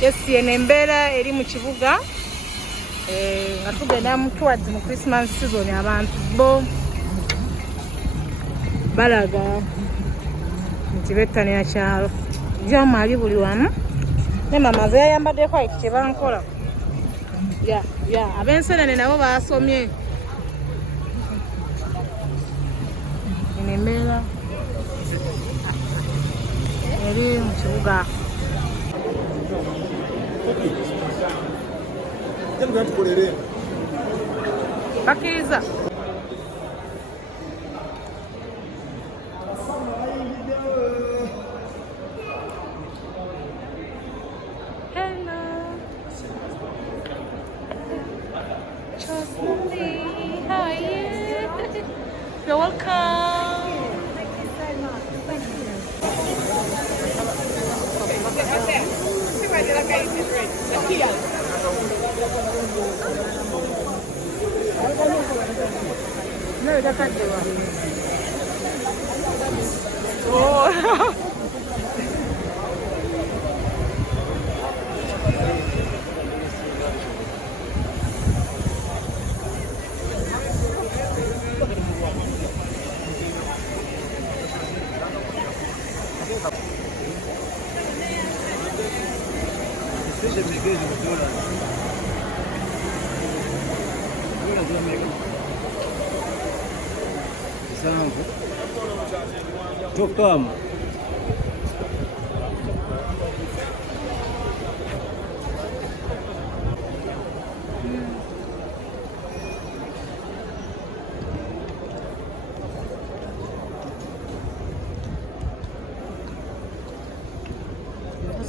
Yes, eno embeera eri mu kibuga nga tugenda towards mu Christmas season abantu bo balaga nti bettanira kyalo jamu ali buli wamu ne mama ze yayambaddeko kye bankola ab'ensenene nabo basomye eno embeera eri mu kibuga. Bakiriza you're welcome. Thank you so much. Thank you. Oh. Come.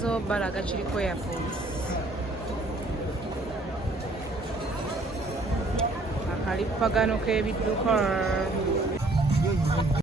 Zo balaga kiriko airport. Akalipagano k'ebidduka.